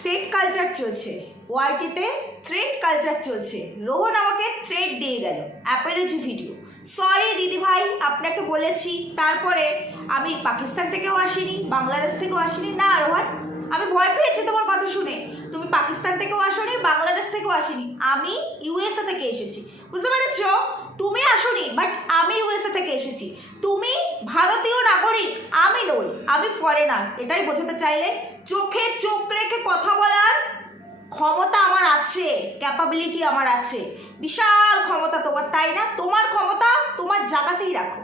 Thread culture চলছে, ওয়াইটিতে thread culture চলছে। রোহন আমাকে থ্রেড দিয়ে গেল, অ্যাপোলজি ভিডিও। সরি দিদি ভাই, আপনাকে বলেছি। তারপরে আমি পাকিস্তান থেকেও আসিনি, বাংলাদেশ থেকেও আসিনি। না রোহন, আমি ভয় পেয়েছি তোমার কথা শুনে। তুমি পাকিস্তান থেকেও আসোনি, বাংলাদেশ থেকেও আসিনি, আমি ইউএসএ থেকে এসেছি। বুঝতে পেরেছ? তুমি আসোনি, বাট আমি ইউএসএ থেকে এসেছি। তুমি ভারতীয় নাগরিক, আমি নই, আমি ফরেনার। এটাই বোঝাতে চাইলে? চোখে চোখ রেখে কথা বলার ক্ষমতা আমার আছে, ক্যাপাবিলিটি আমার আছে, বিশাল ক্ষমতা তোমার, তাই না? তোমার ক্ষমতা তোমার জায়গাতেই রাখো,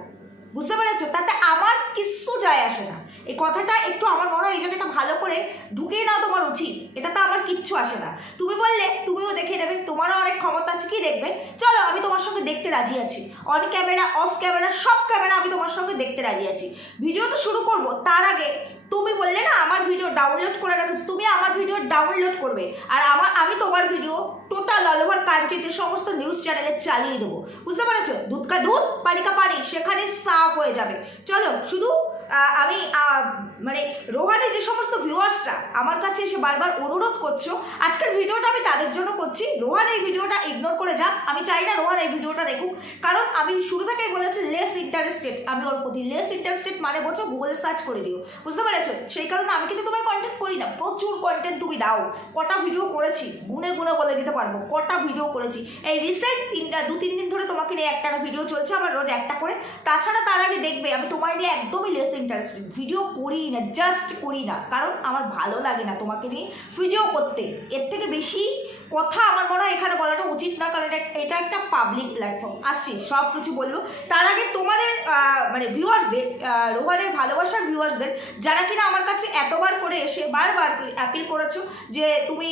বুঝতে পেরেছো? তাতে আমার কিচ্ছু যায় আসে না। এই কথাটা একটু আমার মনে হয় এই জায়গাটা ভালো করে ঢুকিয়ে নাও, তোমার উচিত। এটাতে আমার কিচ্ছু আসে না। তুমি বললে তুমিও দেখে নেবে, তোমারও অনেক ক্ষমতা আছে, কি দেখবে? চলো, আমি তোমার সঙ্গে দেখতে রাজি আছি। অন ক্যামেরা, অফ ক্যামেরা, সব ক্যামেরা আমি তোমার সঙ্গে দেখতে রাজি আছি। ভিডিও তো শুরু করবো, তার আগে তুমি বললে না আমার ভিডিও ডাউনলোড করে রেখেছো, তুমি আমার ভিডিও ডাউনলোড করবে, আর আমি তোমার ভিডিও টোটাল অল ওভার কান্ট্রিতে সমস্ত নিউজ চ্যানেলে চালিয়ে দেবো। বুঝতে পেরেছো? দুধ কা দুধ, পানি কা পানি, সেখানে সাফ হয়ে যাবে। চলো, শুধু আমি মানে রোহানের যে সমস্ত ভিউয়ার্সরা আমার কাছে এসে বারবার অনুরোধ করছো, আজকের ভিডিওটা আমি তাদের জন্য করছি। রোহান এই ভিডিওটা ইগনোর করে যাক, আমি চাই না রোহান এই ভিডিওটা দেখুক, কারণ আমি শুরু থেকেই বলেছি লেস ইন্টারেস্টেড। আমি ওর প্রতি লেস ইন্টারেস্টেড মানে বলছো গুগলে সার্চ করে দিও, বুঝতে পেরেছো? সেই কারণে আমি কিন্তু তোমায় কন্টেন্ট করি না, প্রচুর কন্টেন্ট তুমি দাও। কটা ভিডিও করেছি গুনে গুনে বলে দিতে পারবো, কটা ভিডিও করেছি। এই রিসেন্ট 2-3 দিন ধরে তোমাকে নিয়ে একটা ভিডিও চলছে আমার, রোজ একটা করে। তাছাড়া তার আগে দেখবে আমি তোমায় নিয়ে একদমই লেস ইন্টারেস্টেড, ভিডিও করি না, জাস্ট করি না, কারণ আমার ভালো লাগে না তোমাকে নিয়ে ভিডিও করতে। এর থেকে বেশি কথা আমার মনে হয় এখানে বলাটা উচিত না, কারণ এটা একটা পাবলিক প্ল্যাটফর্ম। আসছি, সব কিছু বলবো। তার আগে তোমাদের মানে ভিউয়ার্সদের, রোহানের ভালোবাসার ভিউয়ার্সদের, যারা কিনা আমার কাছে এতবার করে এসে বারবার অ্যাপিল করেছো যে তুমি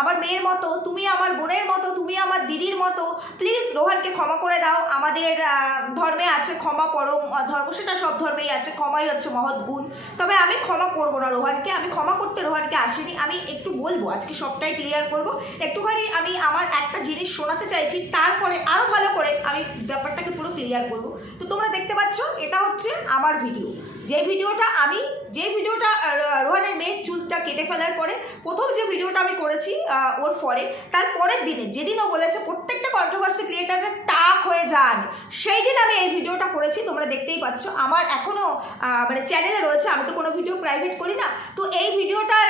আমার মেয়ের মতো, তুমি আমার বোনের মতো, তুমি আমার দিদির মতো, প্লিজ রোহানকে ক্ষমা করে দাও। আমাদের ধর্মে আছে ক্ষমা পরম ধর্ম, সেটা সব ধর্মেই আছে, ক্ষমাই হচ্ছে মহৎ গুণ। তবে আমি ক্ষমা করবো না রোহানকে, আমি ক্ষমা করতে রোহানকে আসিনি। আমি একটু বলবো, আজকে সবটাই ক্লিয়ার করব। একটুখানি আমি আমার একটা জিনিস শোনাতে চাইছি, তারপরে আরও ভালো করে আমি ব্যাপারটাকে পুরো ক্লিয়ার করব। তো তোমরা দেখতে পাচ্ছ, এটা হচ্ছে আমার ভিডিও। যে ভিডিওটা রোহানের মেয়ের চুলটা কেটে ফেলার পরে প্রথম যে ভিডিওটা আমি করেছি ওর পরে, তার পরের দিনে যেদিন ও বলেছে প্রত্যেকটা কন্ট্রোভার্সি ক্রিয়েটাররা টাক হয়ে যান, সেই দিন আমি এই ভিডিওটা করেছি। তোমরা দেখতেই পাচ্ছ, আমার এখনও মানে চ্যানেলে রয়েছে, আমি তো কোনো ভিডিও প্রাইভেট করি না। তো এই ভিডিওটার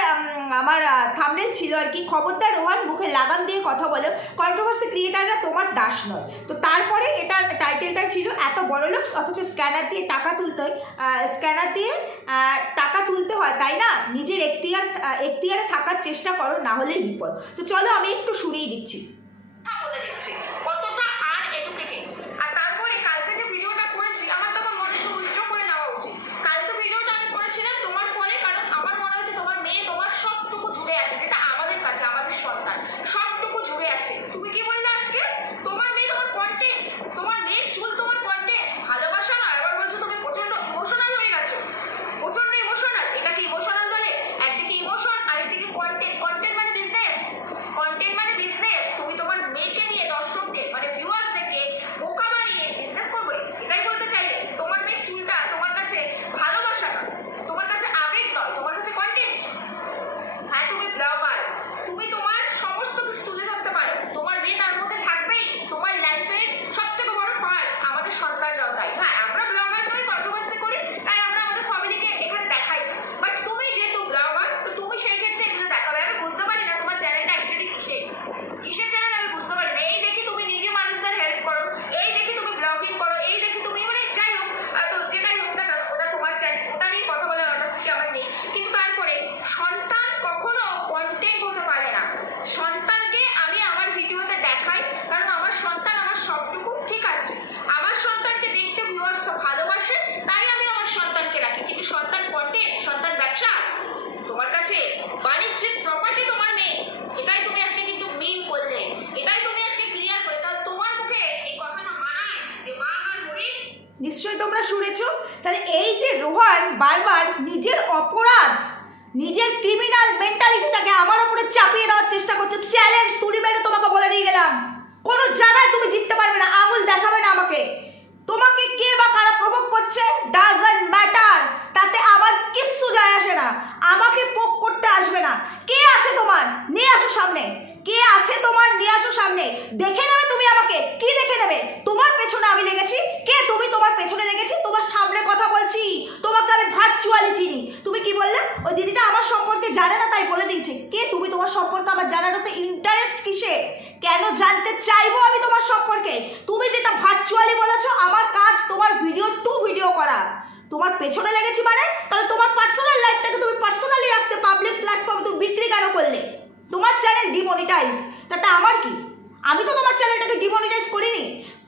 আমার থাম্বনেল ছিল আর কি, খবরদার রোহান মুখে লাগাম দিয়ে কথা বলো, কন্ট্রোভার্সি ক্রিয়েটাররা তোমার দাস নয়। তো তারপরে এটার টাইটেলটা ছিল এত বড় লোক অথচ স্ক্যানার দিয়ে টাকা তুলতে হয়, স্ক্যানার দিয়ে টাকা তুলতে হয়, তাই না? নিজের এখতিয়ারে থাকার চেষ্টা করো, না হলেই বিপদ। তো চলো আমি একটু শুনিয়ে দিচ্ছি। বলে দিচ্ছি কতটা আনএডুকেটেড। আর তারপরে কালকে যে ভিডিওটা করেছি, আমার তখন মনে হচ্ছে উইথড্র করে নেওয়া উচিত। কালকে ভিডিওটা আমি করেছিলাম তোমার ফোনে, কারণ আমার মনে হচ্ছে তোমার মেয়ে তোমার সবটুকু জুড়ে আছে, যেটা আমাদের কাছে, আমাদের সন্তান সবটুকু জুড়ে আছে। তুমি কি বললে আজকে? তোমার মেয়ে তোমার কন্টেন্ট, তোমার মেয়ের চুল তোমার কন্টেন্ট, ভালোবাসা নয়। এবার বলছো তুমি প্রচন্ড ইমোশনাল হয়ে গেছো, প্রচন্ড ইমোশনাল। এটাকে ইমোশনাল বলে? একদিকে ইমোশন, আরেকদিকে কন্টেন্ট। কন্টেন্ট মানে বিজনেস, কন্টেন্ট মানে বিজনেস। তুমি তোমার মেয়েকে নিয়ে দর্শকদের মানে ভিউয়ার্সদেরকে বোকা বানিয়ে বিজনেস করবে, এটাই বলতে চাইলে? তোমার মেয়ের চুলটা তোমার কাছে ভালোবাসা নয়, তোমার কাছে আবেগ নয়, তোমার কাছে কন্টেন্ট। হ্যাঁ, তুমি ব্লগার, তুমি তোমার সমস্ত কিছু তুলে ধরতে পারো, তোমার মেয়ে তার মধ্যে থাকবেই। তোমার লাইফের সব থেকে বড় পার্ট আমাদের সন্তানরাও তাই। হ্যাঁ, আমরা ব্লগার নই, কন্ট্রোভার্সি করি, তাই আমরা আমাদের ফ্যামিলিকে এখানে দেখাই না। বাট তুমি যেহেতু ব্লগার, তো তুমি সেই ক্ষেত্রে এগুলো দেখাবে। আমি বুঝতে পারি না তোমার চ্যানেলটা অ্যাকচুয়ালি কিসের চ্যানেল, আমি বুঝতে পারি না। এই দেখি তুমি নিজে মানুষদের হেল্প করো, এই দেখি তুমি ব্লগিং করো, এই দেখি তুমি মানে যাই হোক, তো যেটাই হোক না কেন, ওটা তোমার চ্যানেল, ওটা নিয়ে কথা বলার অনার্সটি আমার নেই। কিন্তু তারপরে সন্তান কখনো কন্টেন্ট হতে পারে না। সন্তানকে আমি আমার ভিডিওতে দেখাই, কারণ আমার সন্তান আমার সবটুকু ঠিক আছে। আমার সন্তানকে দেখতে ভিউয়ার্স ভালোবাসে, তাই আমি আমার সন্তানকে রাখি। কিন্তু সন্তান কন্টেন্ট, সন্তান ব্যবসা, তোমার কাছে বাণিজ্যিক প্রপার্টি তোমার মেয়ে, এটাই তুমি আজকে কিন্তু মিন করলে, এটাই তুমি আজকে ক্লিয়ার করে। তাহলে তোমার মুখে এই কথাটা মানায় যে মা আর মুড়ি? নিশ্চয়ই তোমরা শুনেছো। তাহলে এই যে রোহান বারবার নিজের অপরাধ, নিজের ক্রিমিনাল মেন্টালিটিটাকে আমার উপরে চাপিয়ে দেওয়ার চেষ্টা করছে। চ্যালেঞ্জ তুলি মেরে তোমাকে বলে দিয়ে গেলাম, কোনো জায়গায় তুমি জিততে পারবে না, আঙুল দেখাবে না আমাকে। তোমাকে কে বা কারা প্রভোগ করছে ডাজন্ট ম্যাটার, তাতে আমার কিচ্ছু যায় আসে না। আমাকে পোক করতে আসবে আসবে না। কে আছে তোমার, নিয়ে আসো সামনে। কে আছে তোমার, নিয়ে আসো সামনে। দেখে নেবে তুমি আমাকে, কি দেখে নেবে? তোমার পেছনে আমি লেগেছি? কে তুমি? তোমার পেছনে লেগেছি? তোমার সামনে কথা বলছি, তোমাকে আমি ভার্চুয়ালি চিনি। তুমি কি বললে? ওই দিদিটা আমার সম্পর্কে জানে না তাই বলে দিয়েছে। কে তুমি? তোমার সম্পর্কে আমার জানাটাতে ইন্টারেস্ট কিসে? কেন জানতে চাইবো আমি তোমার সম্পর্কে? তুমি যেটা ভার্চুয়ালি বলেছো, আমার কাজ তোমার ভিডিও টু ভিডিও করা। তোমার পেছনে লেগেছি মানে তাহলে তোমার পার্সোনাল লাইফটাকে তুমি পার্সোনালি রাখতে পাবলিক প্ল্যাটফর্মে তুমি বিক্রি কেন করলে? তোমার চ্যানেল ডিমনিটাইজ, তাতে আমার কি? আমি তো তোমার চ্যানেলটাকে ডিমনিটাইজ করিনি,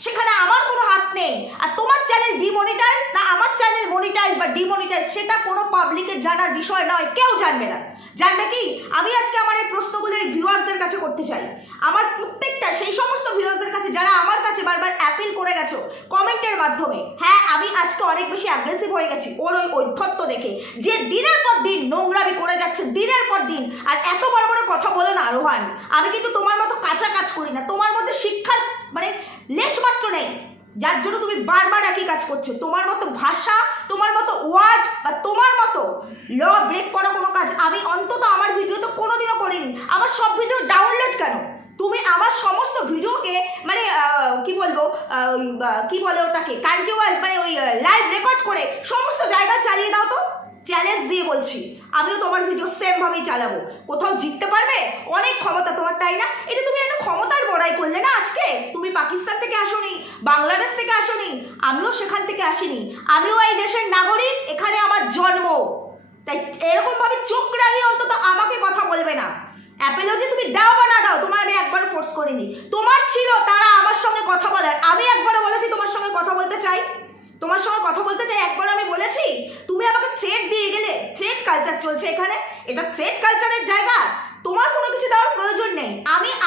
সেখানে আমার কোনো হাত নেই। আর তোমার চ্যানেল ডিমনিটাইজ না আমার চ্যানেল মনিটাইজ বা ডিমনিটাইজ, সেটা কোনো পাবলিকের জানার বিষয় নয়, কেউ জানবে না। জানবে কি? আমি আজকে আমার এই প্রশ্নগুলো ভিউয়ার্সদের কাছে করতে চাই, আমার প্রত্যেকটা সেই সমস্ত ভিউয়ার্সদের কাছে যারা আমার কাছে বারবার অ্যাপিল করে গেছো কমেন্টের মাধ্যমে। হ্যাঁ, আমি আজকে অনেক বেশি অ্যাগ্রেসিভ হয়ে গেছি ওর ওই ঔদ্ধত্য দেখে, যে দিনের পর দিন নোংরামি করে যাচ্ছে, দিনের পর দিন। আর এত বড় বড় কথা বলো না রোহান, আমি কিন্তু তোমার মতো কাঁচা কাজ করি না। তোমার মধ্যে শিক্ষার মানে লেশ মাত্র নেই, যার জন্য তুমি বারবার একই কাজ করছো। তোমার মতো ভাষা, তোমার মতো ওয়ার্ড বা তোমার মতো ল ব্রেক করা কোনো কাজ আমি অন্তত আমার ভিডিওতে কোনোদিনও করিনি। আমার সব ভিডিও ডাউনলোড কেন? তুমি আমার সমস্ত ভিডিওকে মানে কি বলবো, কি বলে ওটাকে, কন্টিনিউয়াস মানে ওই লাইভ রেকর্ড করে সমস্ত জায়গায় চালিয়ে দাও তো। চ্যালেঞ্জ দিয়ে বলছি, আমিও তোমার ভিডিও সেমভাবেই চালাবো। কোথাও জিততে পারবে? অনেক ক্ষমতা তোমার, তাই না? এটা তুমি এত ক্ষমতার বড়াই করলে না আজকে। তুমি পাকিস্তান থেকে আসোনি, বাংলাদেশ থেকে আসোনি, আমিও সেখান থেকে আসিনি। আমিও এই দেশের নাগরিক, এখানে আমার জন্ম। তাই এরকমভাবে চোখ রাঙিয়ে অন্তত আমাকে কথা বলবে না। অ্যাপোলজি তুমি দাও বা না দাও, তোমার আমি একবারও ফোর্স করিনি। তোমার ছিল তারা আমার সঙ্গে কথা বলার, আমি একবারও বলেছি তোমার সঙ্গে কথা বলতে চাই, তোমার সঙ্গে কথা বলতে চাই, একবার আমি বলেছি? তুমি আমাকে থ্রেট দিয়ে গেলে। থ্রেট কালচার চলছে এখানে, এটা থ্রেট কালচারের জায়গা। তোমার কোনো কিছু দেওয়ার প্রয়োজন নেই।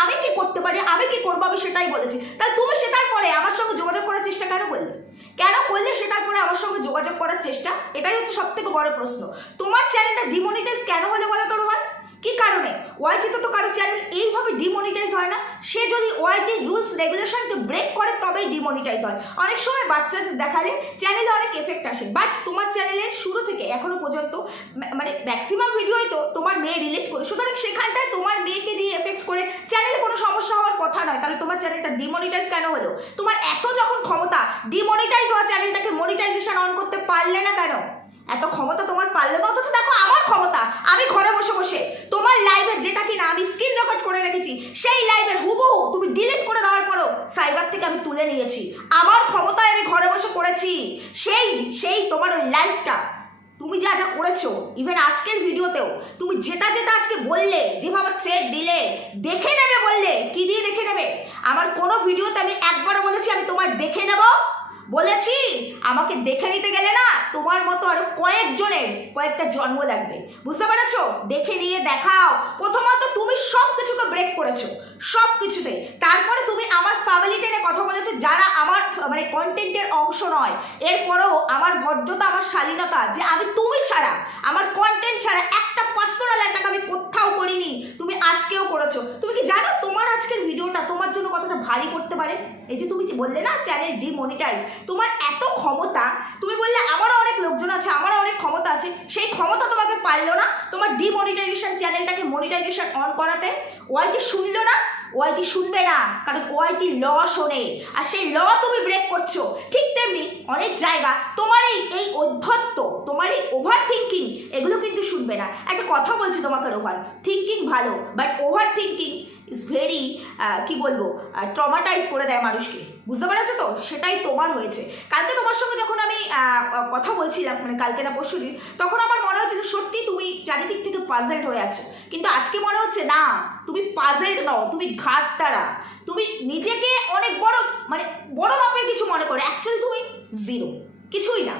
আমি কি করতে পারি, আমি কি করবো, আমি সেটাই বলেছি। তাহলে তুমি সেটার পরে আমার সঙ্গে যোগাযোগ করার চেষ্টা কেন করলে? কেন করলে সেটার পরে আমার সঙ্গে যোগাযোগ করার চেষ্টা? এটাই হচ্ছে সব থেকে বড় প্রশ্ন। তোমার চ্যানেলটা ডিমনিটাইজ কেন হলে বলো তো রোহান? কি কারণে? ওয়াইটিতে তো কারো চ্যানেল এইভাবে ডিমনিটাইজ হয় না। সে যদি ওয়াইটি রুলস রেগুলেশনকে ব্রেক করে তবেই ডিমনিটাইজ হয়। অনেক সময় বাচ্চাদের দেখালে চ্যানেলে অনেক এফেক্ট আসে, বাট তোমার চ্যানেলের শুরু থেকে এখনো পর্যন্ত মানে ম্যাক্সিমাম ভিডিওই তো তোমার মেয়ে রিলেট করে, সুতরাং সেখানটায় তোমার মেয়েকে দিয়ে এফেক্ট করে চ্যানেলে কোনো সমস্যা হওয়ার কথা নয়। তাহলে তোমার চ্যানেলটা ডিমনিটাইজ কেন হলো? তোমার এত যখন ক্ষমতা, ডিমনিটাইজ হওয়া চ্যানেলটাকে মনিটাইজেশন অন করতে পারলে না কেন? এত ক্ষমতা তোমার পারলে না। অথচ দেখো আমার ক্ষমতা, আমি ঘরে বসে বসে তোমার লাইভের যেটা কিনা আমি স্ক্রিন রেকর্ড করে রেখেছি, সেই লাইভের হুবহু তুমি ডিলিট করে দেওয়ার পরও সাইবার থেকে আমি তুলে নিয়েছি। আমার ক্ষমতায় আমি ঘরে বসে করেছি। সেই তোমার ওই লাইভটা তুমি যা যা করেছো, ইভেন আজকের ভিডিওতেও তুমি যেটা আজকে বললে, যেভাবে থ্রেড দিলে, দেখে নেবে বললে, কি দিয়ে দেখে নেবে? আমার কোনো ভিডিওতে আমি একবারও বলেছি আমি তোমার দেখে নেব? বলেছি? আমাকে দেখে নিতে গেলে না তোমার মতো আরো কয়েকটা জন্ম লাগবে, বুঝতে পেরেছো? দেখে নিয়ে দেখাও। প্রথমত তুমি সব কিছুকে ব্রেক করেছো, সব কিছুতে। তারপরে তুমি আমার ফ্যামিলি টেনে কথা বলেছো যারা আমার মানে কন্টেন্টের অংশ নয়। এরপরেও আমার ভদ্রতা, আমার শালীনতা, যে আমি তুমি ছাড়া, আমার কন্টেন্ট ছাড়া একটা পার্সোনাল অ্যাটাক আমি কোথাও করিনি, তুমি আজকেও করেছো। তুমি কি জানো তোমার আজকের ভিডিওটা তোমার জন্য কতটা ভারী করতে পারে? এই যে তুমি যে বললে না চ্যানেল ডিমনিটাইজ, তোমার এত ক্ষমতা, তুমি বললে আমারও অনেক লোকজন আছে, আমারও অনেক ক্ষমতা আছে, সেই ক্ষমতা তোমাকে পারলো না তোমার ডিমনিটাইজেশন চ্যানেলটাকে মনিটাইজেশন অন করাতে। ওয়াইটি শুনলো না, ওয়াইটি শুনবে না, কারণ ওয়াইটি ল শোনে, আর সেই ল তুমি ব্রেক করছো। ঠিক তেমনি অনেক জায়গা তোমার এই অধ্যত্ত, তোমার এই ওভার থিঙ্কিং, এগুলো কিন্তু শুনবে না। একটা কথা বলছি তোমাকে রোহান, থিঙ্কিং ভালো, but over thinking is very কি বলবো, ট্রমাটাইজ করে দেয় মানুষকে, বুঝতে পারছো তো? সেটাই তোমার হয়েছে। কালকে তোমার সঙ্গে যখন আমি কথা বলছিলাম, মানে কালকে না পরশু দিন, তখন আমার মনে হচ্ছে যে সত্যি তুমি চারিদিক থেকে পাজেলড হয়ে আছো। কিন্তু আজকে মনে হচ্ছে না, তুমি পাজেলড নও, তুমি ঘাটতারা। তুমি নিজেকে অনেক মানে বড় মাপের কিছু মনে করো, অ্যাকচুয়ালি তুমি জিরো, কিছুই না।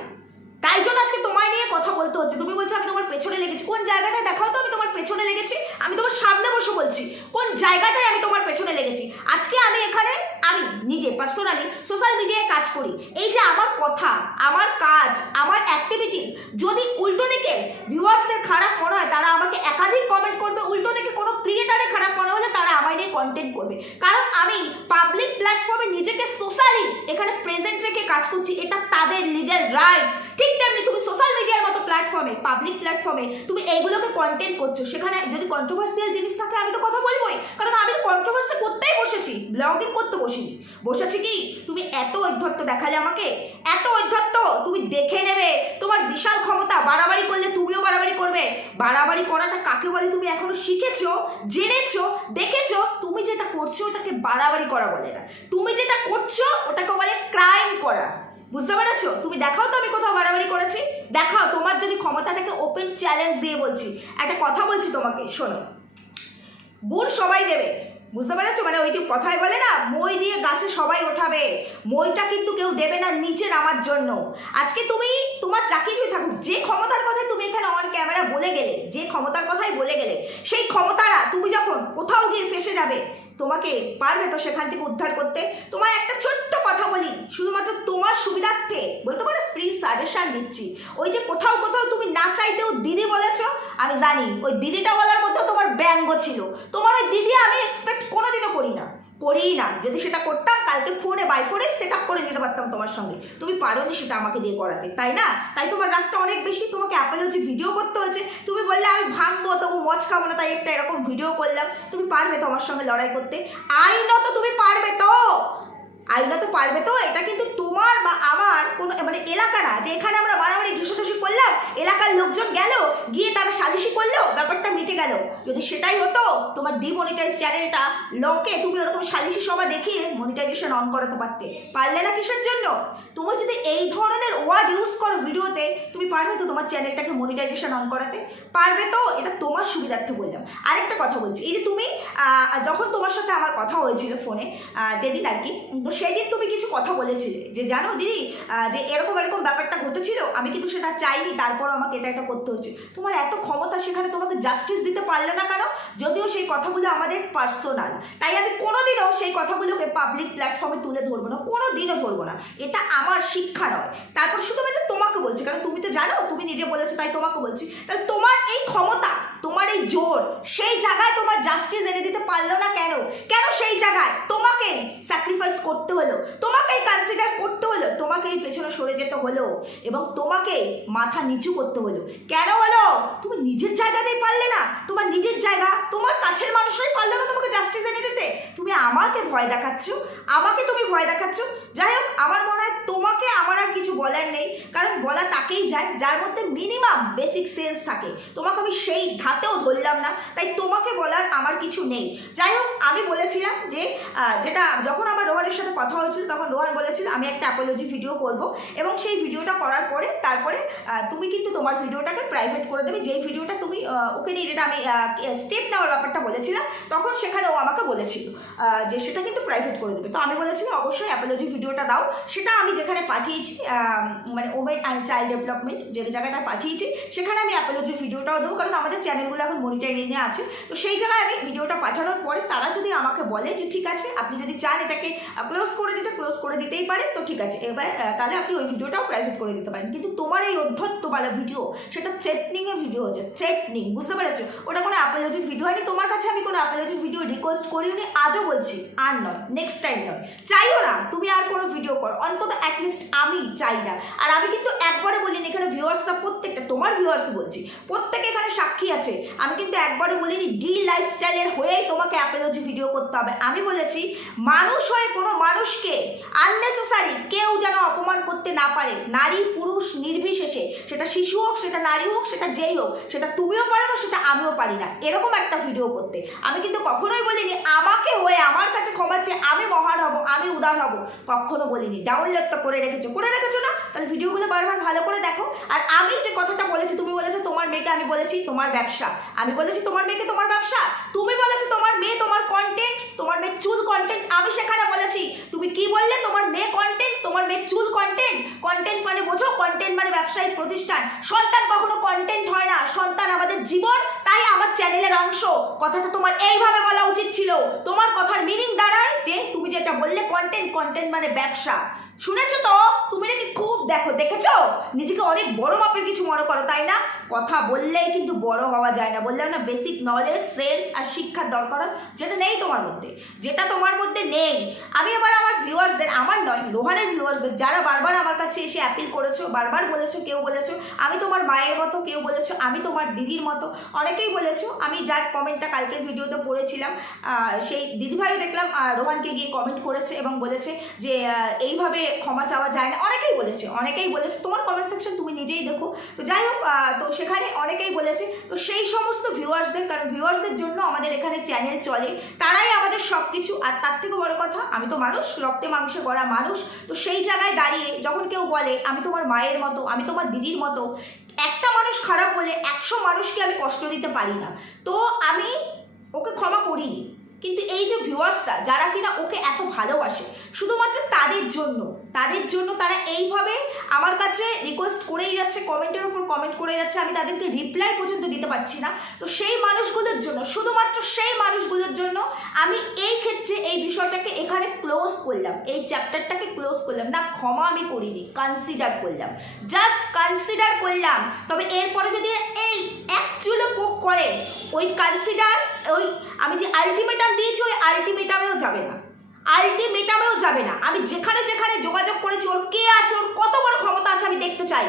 তাই জন্য আজকে তোমায় নিয়ে কথা বলতে হচ্ছে। তুমি বলছো আমি তোমার পেছনে লেগেছি, কোন জায়গাটায় দেখাও তো আমি তোমার পেছনে লেগেছি? আমি তোমার সামনে বসে বলছি কোন জায়গাটায় আমি তোমার পেছনে লেগেছি। আজকে আমি এখানে, আমি নিজে পার্সোনালি সোশ্যাল মিডিয়ায় কাজ করি। এই যে আমার কথা, আমার কাজ, আমার অ্যাক্টিভিটিস যদি উল্টো দিকে ভিউয়ার্সদের খারাপ মনে হয়, তারা আমাকে একাধিক কমেন্ট করবে। উল্টো দিকে কোনো ক্রিয়েটারের খারাপ মনে হলে তারা আমায় নিয়ে কন্টেন্ট করবে, কারণ আমি পাবলিক প্ল্যাটফর্মে নিজেকে সোশ্যালি এখানে প্রেজেন্ট রেখে কাজ করছি, এটা তাদের লিগ্যাল রাইটস। ঠিক তেমনি তুমি সোশ্যাল মিডিয়ার মতো প্ল্যাটফর্মে, পাবলিক প্ল্যাটফর্মে তুমি এইগুলোকে কন্টেন্ট করছো, সেখানে যদি কন্ট্রোভার্সিয়াল জিনিস থাকে আমি তো কথা বলবোই, কারণ আমি তো কন্ট্রোভার্সি করতেই বসেছি, ব্লগিং করতে বসিনি। বসেছি কি তুমি এত ঔদ্ধত্য দেখালে আমাকে, এত ঔদ্ধত্য, তুমি দেখে নেবে, তোমার বিশাল ক্ষমতা, বাড়াবাড়ি করলে তুমিও বাড়াবাড়ি করবে। বাড়াবাড়ি করাটা কাকে বলে তুমি এখনো শিখেছো, জেনেছো, দেখেছো? তুমি যেটা করছো ওটাকে বাড়াবাড়ি করা বলে না, তুমি যেটা করছো ওটাকে বলে ক্রাইম করা। বুঝতে পেরেছো? তুমি দেখাও তো আমি কোথাও বাড়াবাড়ি করেছি, দেখাও। তোমার যদি ক্ষমতা থাকে ওপেন চ্যালেঞ্জ দিয়ে বলছি, একটা কথা বলছি তোমাকে, শোনো। গুড় সবাই দেবে, বুঝতে পেরেছো? মানে ওই যে কথাই বলে না, মই দিয়ে গাছে সবাই ওঠাবে, মইটা কিন্তু কেউ দেবে না নিচে নামার জন্য। আজকে তুমি তোমার যা কিছুই থাকুক, যে ক্ষমতার কথাই তুমি এখানে অন ক্যামেরা বলে গেলে, যে ক্ষমতার কথাই বলে গেলে, সেই ক্ষমতাটা তুমি যখন কোথাও গিয়ে ফেসে যাবে, তোমাকে পারবে তো সেখান থেকে উদ্ধার করতে? তোমার একটা ছোট্ট কথা বলি, শুধুমাত্র তোমার সুবিধার্থে বলতে পারো, ফ্রি সাজেশন দিচ্ছি। ওই যে কোথাও কোথাও তুমি না চাইতেও দিদি বলেছ, আমি জানি ওই দিদিটা বলার মধ্যেও তোমার ব্যঙ্গ ছিল। তোমার ওই দিদি আমি এক্সপেক্ট কোনোদিনও করিই না। যদি সেটা করতাম কালকে ফোনে বাই ফোনে সেট আপ করে নিতে পারতাম তোমার সঙ্গে, তুমি পারোনি সেটা আমাকে দিয়ে করাতে, তাই না? তাই তোমার রাগটা অনেক বেশি, তোমাকে অ্যাপোলজি ভিডিও করতে হয়েছে। তুমি বললে আমি ভাঙবো, তবু মজ খাবো না, তাই একটা এরকম ভিডিও করলাম। তুমি পারবে তো আমার সঙ্গে লড়াই করতে? আইনত তুমি পারবে তো? আইনত পারবে তো? এটা কিন্তু তোমার বা আমার কোনো মানে এলাকা না যে এখানে আমরা বাড়াবাড়ি ঢুসোঢুসি করলাম, এলাকার লোকজন গেল গিয়ে তারা সালিশি করলো, ব্যাপারটা মিটে গেল। যদি সেটাই হতো, তোমার ডিমনিটাইজ চ্যানেলটা লকে তুমি ওরকম সালিশি সভা দেখিয়ে মনিটাইজেশন অন করাতে পারতে, পারলে না। কিসের জন্য? তুমি যদি এই ধরনের ওয়ার্ড ইউজ করো ভিডিওতে, তুমি পারবে তো তোমার চ্যানেলটাকে মনিটাইজেশন অন করাতে? পারবে তো? এটা তোমার সুবিধার্থে বললাম। আরেকটা কথা বলছি, এই যে তুমি যখন তোমার সাথে আমার কথা হয়েছিল ফোনে যেদিন আর কি, তো সেদিন তুমি কিছু কথা বলেছিলে যে জানো দিদি যে এরকম ব্যাপারটা ঘটেছিল, আমি কিন্তু সেটা চাইনি, তারপর আমাকে এটা করতে হচ্ছে। তোমার এত ক্ষমতা, সেখানে তোমাকে জাস্টিস দিতে পারলে না কেন? যদিও সেই কথাগুলো আমাদের পার্সোনাল, তাই আমি কোনোদিনও সেই কথাগুলোকে পাবলিক প্ল্যাটফর্মে তুলে ধরবো না, কোনোদিনও ধরবো না। এটা আমার শিক্ষা নয়। তারপর শুধু আমি তোমাকে বলছি, কারণ তুমি তো জানো, তুমি নিজে বলেছো, তাই তোমাকে বলছি। তাহলে তোমার এই ক্ষমতা, তোমার এই জোর, সেই জায়গায় তোমার জাস্টিস এনে দিতে পারলো না কেন? কেন সেই জায়গায় তোমাকে স্যাক্রিফাইস করতে হলো, তোমাকেই কনসিডার করতে হলো, তোমাকেই পেছনে সরে যেতে হলো, এবং তোমাকে মাথা নিচু করতে হলো? কেন হলো? তুমি নিজের জায়গাতেই পারলে না, তোমার নিজের জায়গা, তোমার কাছের মানুষরাই পারলো না তোমাকে জাস্টিস এনে দিতে। তুমি আমাকে ভয় দেখাচ্ছ, আমাকে তুমি ভয় দেখাচ্ছ। যাই হোক, আমার মনে হয় তোমাকে আমার আর কিছু বলার নেই, কারণ বলা তাকেই যায় যার মধ্যে মিনিমাম বেসিক সেন্স থাকে। তোমাকে আমি সেই ধাতেও ধরলাম না, তাই তোমাকে বলার আমার কিছু নেই। যাই হোক, আমি বলেছিলাম যে যেটা যখন আমার রোহানের সাথে কথা হয়েছিল, তখন রোহান বলেছিল আমি একটা অ্যাপোলজি ভিডিও করব, এবং সেই ভিডিওটা করার পরে তারপরে তুমি কিন্তু তোমার ভিডিওটাকে প্রাইভেট করে দেবে। যেই ভিডিওটা তুমি ওকে নিয়ে, যেটা আমি স্টেপ নেওয়ার ব্যাপারটা বলেছিলাম, তখন সেখানে ও আমাকে বলেছিল যে সেটা কিন্তু প্রাইভেট করে দেবে। তো আমি বলেছিলাম অবশ্যই অ্যাপোলজি ভিডিওটা দাও। সেটা আমি যেখানে পাঠিয়েছি, মানে ওমেন অ্যান্ড চাইল্ড ডেভেলপমেন্ট যে জায়গাটা পাঠিয়েছি, সেখানে আমি অ্যাপোলজি ভিডিওটাও দেবো, কারণ আমাদের চ্যানেলগুলো এখন মনিটারিংয়ে আছে। তো সেই জায়গায় আমি ভিডিওটা পাঠানোর পরে তারা যদি আমাকে বলে যে ঠিক আছে, আপনি যদি চান এটাকে ক্লোজ করে দিতেই পারেন, তো ঠিক আছে, এবার তাহলে আপনি ওই ভিডিওটাও প্রাইভেট করে দিতে পারেন। কিন্তু তোমার এই অধ্যত্তবালা ভিডিও, সেটা থ্রেটনিংয়ের ভিডিও হচ্ছে, থ্রেটনিং, বুঝতে পেরেছো? ওটা কোনো অ্যাপোলজির ভিডিও হয়নি। তোমার কাছে আমি কোনো অ্যাপোলজির ভিডিও রিকোয়েস্ট করিনি, আজও বলছি, আর নয়, নেক্সট টাইম নয়, চাইও না তুমি আর কোনো ভিডিও করো, অন্তত অ্যাটলিস্ট আমি চাই না। আর আমি কিন্তু একবারে বলিনি, এখানে ভিউয়ার্সরা প্রত্যেকটা, তোমার ভিউয়ার্স বলছি, প্রত্যেকে এখানে সাক্ষী আছে, আমি কিন্তু একবারে বলিনি ডি লাইফস্টাইলের হয়েই তোমাকে অ্যাপোলজি ভিডিও করতে হবে। আমি বলেছি মানুষ হয়ে কোনো মানুষকে আননেসেসারি কেউ যেন অপমান করতে না পারে, নারী পুরুষ নির্বিশেষে, সেটা শিশু হোক, সেটা নারী হোক, সেটা যেই হোক, সেটা তুমিও পারো না, সেটা আমিও পারি না, এরকম একটা ভিডিও করতে। আমি কিন্তু কখনোই বলিনি আমাকে হয়ে আমার কাছে ক্ষমা চেয়ে আমি মহান হব, আমি উদার হব, কখনো বলিনি। ডাউনলোড তো করে রেখেছো না? তাহলে ভিডিওগুলো বারবার ভালো করে দেখো। আর আমি যে কথাটা বলেছি, তুমি বলেছো তোমার মেয়েকে, আমি বলেছি তোমার ব্যবসা, আমি বলেছি তোমার মেয়েকে তোমার ব্যবসা, তুমি বলেছো তোমার মেয়ে তোমার কন্টেন্ট, তোমার মেয়ে চুল কন্টেন্ট, আমি সেখানে বলেছি, তুমি কি বললে? তোমার মেয়ে কন্টেন্ট, তোমার মেয়ে চুল কন্টেন্ট। কন্টেন্ট মানে বোঝো, কন্টেন্ট মানে ব্যবসায়িক প্রতিষ্ঠান। সন্তান কখনো কন্টেন্ট হয় না, সন্তান আমাদের জীবন, তাই আমার চ্যানেলের অংশ। কথাটা তোমার এইভাবে বলা উচিত ছিল। তোমার কথার মিনিং দাঁড়ায় যে তুমি যেটা বললে কন্টেন্ট মানে ব্যবসা, শুনেছো তো? তুমি নাকি খুব দেখেছো? নিজেকে অনেক বড় মাপের কিছু মনে করো, তাই না? কথা বললেই কিন্তু বড় হওয়া যায় না। বললাম না, বেসিক নলেজ, সেন্স আর শিক্ষার দরকার, যেটা নেই তোমার মধ্যে, যেটা তোমার মধ্যে নেই। আমি এবার আমার ভিউয়ার্সদের, আমার নয়, রোহানের ভিউয়ার্সদের, যারা বারবার আমার কাছে এসে অ্যাপিল করেছো, বারবার বলেছো, কেউ বলেছো আমি তোমার মায়ের মতো, কেউ বলেছো আমি তোমার দিদির মতো, অনেকেই বলেছো। আমি যার কমেন্টটা কালকের ভিডিওতে পড়েছিলাম, সেই দিদিভাইও দেখলাম রোহানকে গিয়ে কমেন্ট করেছে এবং বলেছে যে এইভাবে ক্ষমা চাওয়া যায় না। অনেকেই বলেছে, তোমার কমেন্ট সেকশন তুমি নিজেই দেখো। তো যাই হোক, তো সেখানে অনেকেই বলেছে। তো সেই সমস্ত ভিউয়ার্সদের, কারণ ভিউয়ার্সদের জন্য আমাদের এখানে চ্যানেল চলে, তারাই আমাদের সব কিছু। আর তার থেকে বড় কথা, আমি তো মানুষ, রক্তে মাংসে গড়া মানুষ। তো সেই জায়গায় দাঁড়িয়ে যখন কেউ বলে আমি তোমার মায়ের মতো, আমি তোমার দিদির মতো, একটা মানুষ খারাপ বলে 100 মানুষকে আমি কষ্ট দিতে পারি না। তো আমি ওকে ক্ষমা করিনি। কিন্তু এই যে ভিউয়ার্সরা, যারা কিনা ওকে এত ভালোবাসে, শুধুমাত্র তাদের জন্য তারা এইভাবে আমার কাছে রিকোয়েস্ট করেই যাচ্ছে, কমেন্টের উপর কমেন্ট করে যাচ্ছে, আমি তাদেরকে রিপ্লাই পর্যন্ত দিতে পারছি না। তো সেই মানুষগুলোর জন্য, শুধুমাত্র সেই মানুষগুলোর জন্য আমি এই ক্ষেত্রে এই বিষয়টাকে এখানে ক্লোজ করলাম, এই চ্যাপ্টারটাকে ক্লোজ করলাম। না, ক্ষমা আমি করিনি, কনসিডার করলাম, জাস্ট কনসিডার করলাম। তবে এরপরে যদি এই অ্যাকচুয়ালি পোক করে, ওই কনসিডার, ওই আমি যে আলটিমেটাম দিয়েছি, ওই আলটিমেটামেও যাবে না। আমি যেখানে যোগাযোগ করেছি, ওর কে আছে, ওর কত বড় ক্ষমতা আছে আমি দেখতে চাই,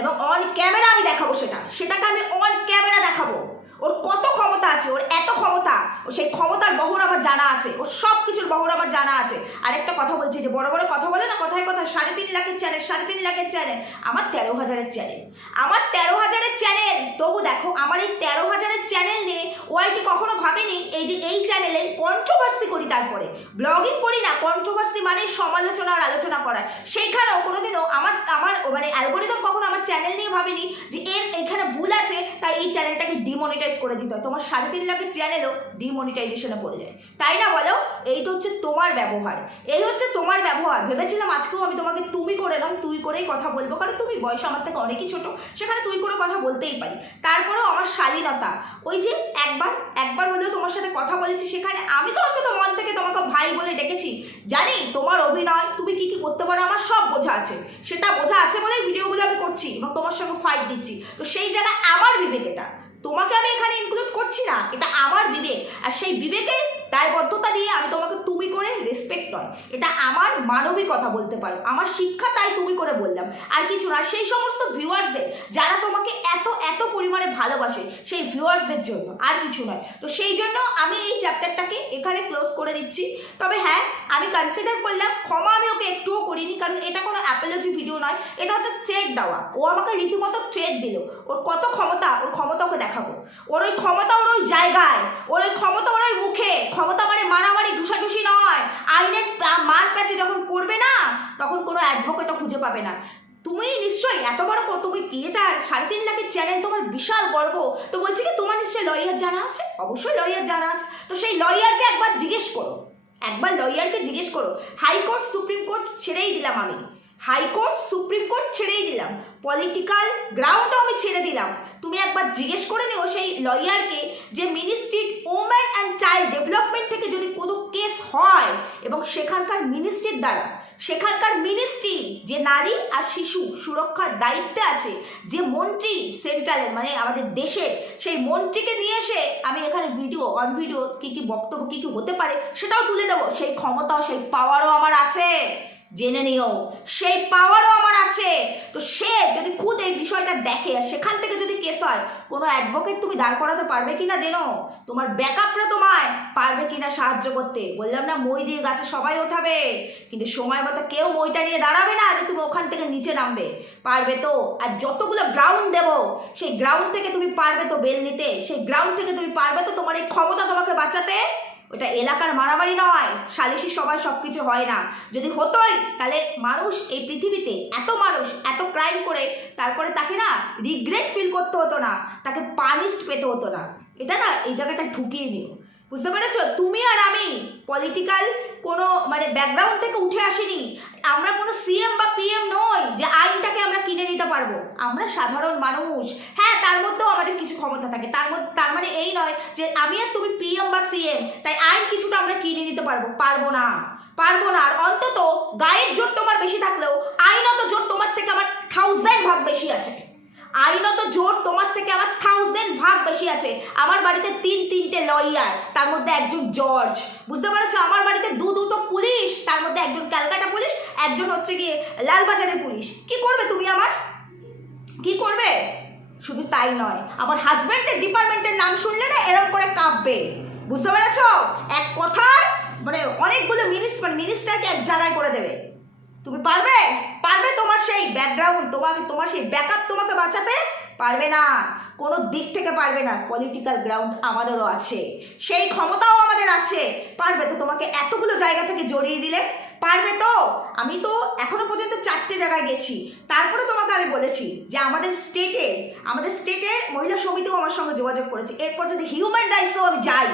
এবং অন ক্যামেরা আমি দেখাবো। সেটাকে আমি অন ক্যামেরা দেখাবো। ওর কত ক্ষমতা আছে, ওর এত ক্ষমতা, ও সেই ক্ষমতার বহর আমার জানা আছে, ওর সব কিছুর বহর আমার জানা আছে। আরেকটা কথা বলছি, যে বড় বড় কথা বলে না, কথায় 3.5 লাখের চ্যানেল, আমার 13,000-এর চ্যানেল, তবু দেখো, আমার এই 13,000-এর চ্যানেল নিয়ে ওআইটি কখনো ভাবেনি এই যে এই চ্যানেলে কন্ট্রোভার্সি করি, তারপরে ব্লগিং করি না। কন্ট্রোভার্সি মানে সমালোচনা আর আলোচনা করা। সেইখানেও কোনোদিনও আমার মানে অ্যালগোরিদম কখনো আমার চ্যানেল নিয়ে ভাবেনি যে এখানে ভুল আছে, তাই এই চ্যানেলটাকে ডিমনিটাইজ করে দিতে হয়। তোমার 3.5 লাখের চ্যানেলও ডিমনিটাইজেশনে পড়ে যায়, তাই না? বলো, এই তো হচ্ছে তোমার ব্যবহার, ভেবেছিলাম আজকেও আমি তোমাকে তুমি করে নয়, তুই করেই কথা বলবো, কারণ তুমি বয়স আমার থেকে অনেকই ছোট, সেখানে তুই করে কথা বলতেই পারি। তারপরেও আমার শালীনতা, ওই যে একবার হলেও তোমার সাথে কথা বলেছি, সেখানে আমি তো অন্তত মন থেকে তোমাকে ভাই বলে ডেকেছি। জানি তোমার অভিনয়, তুমি কি করতে পারো, আমার সব বোঝা আছে। সেটা বোঝা আছে বলেই ভিডিওগুলো আমি করছি এবং তোমার সঙ্গে ফাইট দিচ্ছি। তো সেই জায়গায় আমার বিবেক, এটা তোমাকে আমি এখানে ইনক্লুড করছি না, এটা আমার বিবেক। আর সেই বিবেকে দায়বদ্ধতা দিয়ে আমি তোমাকে তুমি করে, রেসপেক্ট নয়, এটা আমার মানবিকতা বলতে পারো, আমার শিক্ষা, তাই তুমি করে বললাম, আর কিছু না। সেই সমস্ত ভিউয়ার্সদের, যারা তোমাকে এত পরিমাণে ভালোবাসে, সেই ভিউয়ার্সদের জন্য, আর কিছু নয়। তো সেই জন্য আমি এই চ্যাপ্টারটাকে এখানে ক্লোজ করে দিচ্ছি। তবে হ্যাঁ, আমি কনসিডার করলাম, ক্ষমা আমি ওকে একটুও করিনি, কারণ এটা কোনো অ্যাপোলজি ভিডিও নয়, এটা হচ্ছে থ্রেট দেওয়া। ও আমাকে রীতিমতো থ্রেট দিল। ওর কত ক্ষমতা, ওর ক্ষমতা ওকে দেখাবো। ওর ওই ক্ষমতা, ওর ওই জায়গায়, ওর ওই ক্ষমতা, ওর ওই মুখে। ক্ষমতা মানে মারামারি, ঢুসাঢুসি নয়। আইনের মার প্যাচে যখন পড়বে না, তখন কোনো অ্যাডভোকেটও খুঁজে পাবে না। তুমি নিশ্চয়ই এত বড়, তুমি ক্রিয়েটার, 3.5 লাখের চ্যানেল, তোমার বিশাল গর্ব। তো বলছি কি, তোমার নিশ্চয়ই লয়ার জানা আছে, অবশ্যই লয়ার জানা আছে। তো সেই লয়ারকে একবার জিজ্ঞেস করো, হাইকোর্ট সুপ্রিম কোর্ট ছেড়েই দিলাম আমি, হাইকোর্ট সুপ্রিম কোর্ট ছেড়েই দিলাম, পলিটিক্যাল গ্রাউন্ডও আমি ছেড়ে দিলাম। তুমি একবার জিজ্ঞেস করে নিও সেই লয়ারকে, যে ministry women and child development থেকে যদি কোনো কেস হয়, এবং সেখানকার মিনিস্ট্রির দ্বারা, সেখানকার মিনিস্ট্রি যে নারী আর শিশু সুরক্ষার দায়িত্বে আছে, যে মন্ত্রী সেন্ট্রালের, মানে আমাদের দেশের, সেই মন্ত্রীকে নিয়ে এসে আমি এখানে অন ভিডিও কী বক্তব্য কী হতে পারে সেটাও তুলে দেবো। সেই ক্ষমতাও, সেই পাওয়ারও আমার আছে, জেনে নিও, সেই পাওয়ারও আমার আছে। তো সে যদি খুদ এই বিষয়টা দেখে, আর সেখান থেকে যদি কেস হয়, কোনো অ্যাডভোকেট তুমি দাঁড় করাতে পারবে কিনা জেনো, তোমার ব্যাকআপরা তোমায় পারবে কিনা সাহায্য করতে। বললাম না, মই দিয়ে গাছে সবাই ওঠাবে, কিন্তু সময় মতো কেউ মইটা নিয়ে দাঁড়াবে না যে তুমি ওখান থেকে নিচে নামবে। পারবে তো? আর যতগুলো গ্রাউন্ড দেবো, সেই গ্রাউন্ড থেকে তুমি পারবে তো বেল নিতে, সেই গ্রাউন্ড থেকে তুমি পারবে তো তোমার এই ক্ষমতা তোমাকে বাঁচাতে। ওটা এলাকার মারামারি নয়, সালিশি সবাই সব কিছু হয় না। যদি হতোই, তাহলে মানুষ এই পৃথিবীতে, মানুষ এত ক্রাইম করে তারপরে তাকে না রিগ্রেট ফিল করতে হতো না, তাকে পানিশড পেতে হতো না। এটা না, এই জায়গাটা ঢুকিয়ে নিও, বুঝতে পেরেছো? তুমি আর আমি পলিটিক্যাল কোনো মানে ব্যাকগ্রাউন্ড থেকে উঠে আসিনি। আমরা কোনো সিএম বা পিএম নই যে আইনটাকে আমরা কিনে নিতে পারবো। আমরা সাধারণ মানুষ। হ্যাঁ, তার মধ্যেও আমাদের কিছু ক্ষমতা থাকে, তার মানে এই নয় যে আমি আর তুমি পিএম বা সিএম, তাই আইন কিছুটা আমরা কিনে নিতে পারবো না। পারবো না। আর অন্তত গায়ের জোর তোমার বেশি থাকলেও আইনত জোর তোমার থেকে আমার 1000 ভাগ বেশি আছে। আইনত জোর তোমার থেকে আমার 1000 ভাগ বেশি আছে। আমার বাড়িতে তিনটে লয়ার, তার মধ্যে একজন জজ, বুঝতে পারছো? আমার বাড়িতে দুটো পুলিশ, তার মধ্যে একজন ক্যালকাটা পুলিশ, একজন হচ্ছে গিয়ে লালবাজারের পুলিশ। কি করবে তুমি আমার? কি করবে? শুধু তাই নয়, আমার হাজব্যান্ডের ডিপার্টমেন্টের নাম শুনলে না এরকম করে কাঁপবে, বুঝতে পেরেছো? এক কথায় মানে অনেকগুলো মিনিস্টারকে এক জায়গায় করে দেবে। তুমি পারবে? পারবে তোমার সেই ব্যাকগ্রাউন্ড, তোমার সেই ব্যাকআপ তোমাকে বাঁচাতে? পারবে না, কোনো দিক থেকে পারবে না। পলিটিক্যাল গ্রাউন্ড আমাদেরও আছে, সেই ক্ষমতাও আমাদের আছে। পারবে তো তোমাকে এতগুলো জায়গা থেকে জড়িয়ে দিলে? পারবে তো? আমি তো এখনো পর্যন্ত 4টে জায়গায় গেছি, তারপরে তোমাকে আমি বলেছি যে আমাদের স্টেটের মহিলা সমিতিও আমার সঙ্গে যোগাযোগ করেছে। এরপর যদি হিউম্যান রাইটসও আমি যাই,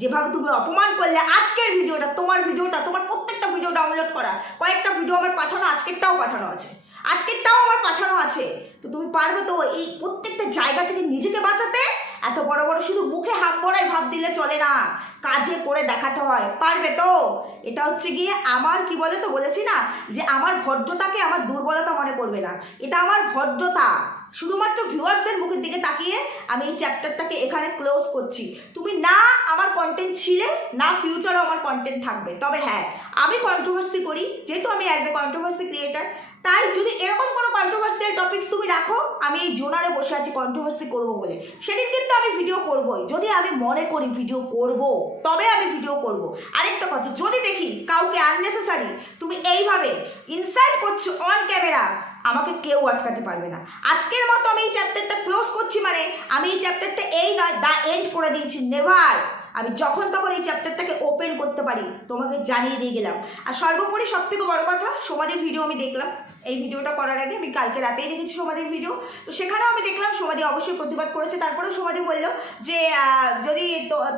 যেভাবে তুমি অপমান করলে, আজকের ভিডিওটা, তোমার প্রত্যেকটা ভিডিও ডাউনলোড করা, কয়েকটা ভিডিও আমার পাঠানো, আজকেরটাও আমার পাঠানো আছে। তো তুমি পারবে তো এই প্রত্যেকটা জায়গা থেকে নিজেকে বাঁচাতে? এত বড় বড় শুধু মুখে হামবড়াই ভাব দিলে চলে না, কাজে করে দেখাতে হয়। পারবে তো? এটা হচ্ছে গিয়ে আমার, কি বলে তো, বলেছি না যে আমার ভদ্রতাকে আমার দুর্বলতা মনে করবে না, এটা আমার ভদ্রতা। শুধুমাত্র ভিউয়ার্সদের মুখের দিকে তাকিয়ে আমি এই চ্যাপ্টারটাকে এখানে ক্লোজ করছি। তুমি না আমার কন্টেন্ট ছিলে, না ফিউচারও আমার কন্টেন্ট থাকবে। তবে হ্যাঁ, আমি কন্ট্রোভার্সি করি, যেহেতু আমি অ্যাজ এ কন্ট্রোভার্সি ক্রিয়েটার, তাই যদি এরকম কোনো কন্ট্রোভার্সিয়াল টপিকস তুমি রাখো, আমি এই জোনারে বসে আছি কন্ট্রোভার্সি করবো বলে, সেদিন কিন্তু আমি ভিডিও করবোই। যদি আমি মনে করি ভিডিও করব, তবে আমি ভিডিও করব। আরেকটা কথা, যদি দেখি কাউকে আননেসেসারি তুমি এইভাবে ইনসাল্ট করছো অন ক্যামেরা, আমাকে কেউ আটকাতে পারবে না। আজকের মতো আমি এই চ্যাপ্টারটা ক্লোজ করছি, মানে আমি এই চ্যাপ্টারটা এই দা এন্ড করে দিয়েছি, নেভার। আমি যখন তখন এই চ্যাপ্টারটাকে ওপেন করতে পারি, তোমাকে জানিয়ে দিয়ে গেলাম। আর সর্বোপরি সবথেকে বড় কথা, সমাধির ভিডিও আমি দেখলাম। এই ভিডিওটা করার আগে আমি কালকে রাতেই দেখেছি সমাধির ভিডিও, তো সেখানেও আমি দেখলাম সমাধি অবশ্যই প্রতিবাদ করেছে। তারপরেও সমাধি বললো যে যদি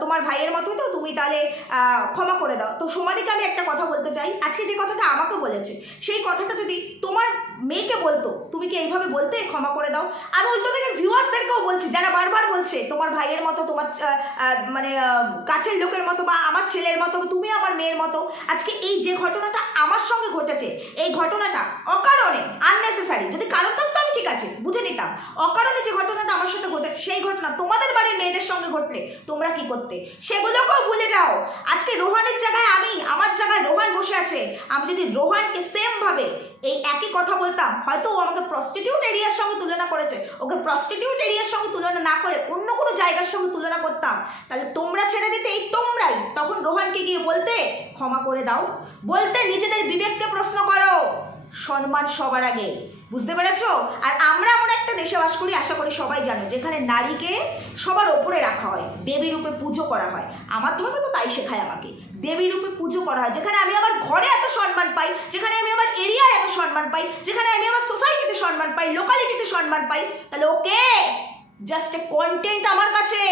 তোমার ভাইয়ের মতো তো তুমি তাহলে ক্ষমা করে দাও। তো সমাধিকে আমি একটা কথা বলতে চাই, আজকে যে কথাটা আমাকে বলেছে, সেই কথাটা যদি তোমার মেয়েকে বলতো, তুমি কি এইভাবে বলতে ক্ষমা করে দাও? আর উল্টো থেকে ভিউয়ার্সদেরকেও বলছি, যারা বারবার বলছে তোমার ভাইয়ের মতো, তোমার মানে কাছের লোকের মতো, বা আমার ছেলের মতো, তুমি আমার মেয়ের মতো, আজকে এই যে ঘটনাটা আমার সঙ্গে ঘটেছে, এই ঘটনাটা অকারণে, আননেসেসারি, যদি কারণ থাকতো আমি ঠিক আছে বুঝে নিতাম, অকারণে যে ঘটনাটা আমার সাথে ঘটেছে, সেই ঘটনা তোমাদের বাড়ির মেয়েদের সঙ্গে ঘটলে তোমরা কি করতে? সেগুলোকেও ভুলে যাও। আজকে রোহানের জায়গায় আমি, আমার জায়গায় রোহান বসে আছে, আমি যদি রোহানকে সেম ভাবে এই একই কথা বলতাম, হয়তো ও আমাকে প্রস্টিটিউট এরিয়ার সঙ্গে তুলনা করেছে, ওকে প্রস্টিটিউট এরিয়ার সঙ্গে তুলনা না করে অন্য কোনো জায়গার সঙ্গে তুলনা করতাম, তাহলে তোমরা ছেড়ে দিতে, এই তোমরাই তখন রোহানকে গিয়ে বলতে ক্ষমা করে দাও, বলতে নিজেদের বিবেককে প্রশ্ন করো। সম্মান সবার আগে, বুঝতে পেরেছো? আর আমরা এমন একটা দেশে বাস করি, আশা করি সবাই জানো, যেখানে নারীকে সবার ওপরে রাখা হয়, দেবী রূপে পুজো করা হয়। আমার ধর্ম তো তাই শেখায় আমাকে, দেবী রূপে পুজো করা হয়। যেখানে আমি আমার ঘরে এত সম্মান পাই, যেখানে আমি আমার এরিয়ায় এত সম্মান পাই, যেখানে আমি আমার সোসাইটিতে সম্মান পাই, লোকালিটিতে সম্মান পাই, তাহলে ওকে জাস্ট এ কন্টেন্ট আমার কাছে,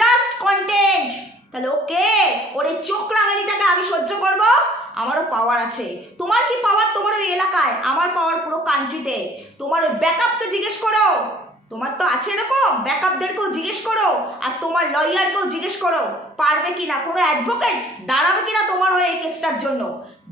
জাস্ট কন্টেন্ট। তাহলে ওকে, ওর এই চোখ রাঙানিটাকে আমি সহ্য করব? আমারও পাওয়ার আছে। তোমার কি পাওয়ার তোমার ওই এলাকায়, আমার পাওয়ার পুরো কান্ট্রিতে। তোমার ওই ব্যাকআপকে জিজ্ঞেস করো, তোমার তো আছে এরকম, ব্যাকআপদেরকেও জিজ্ঞেস করো, আর তোমার লয়ারকেও জিজ্ঞেস করো পারবে কিনা, কোনো অ্যাডভোকেট দাঁড়াবে কিনা তোমার হয়ে এই কেসটার জন্য,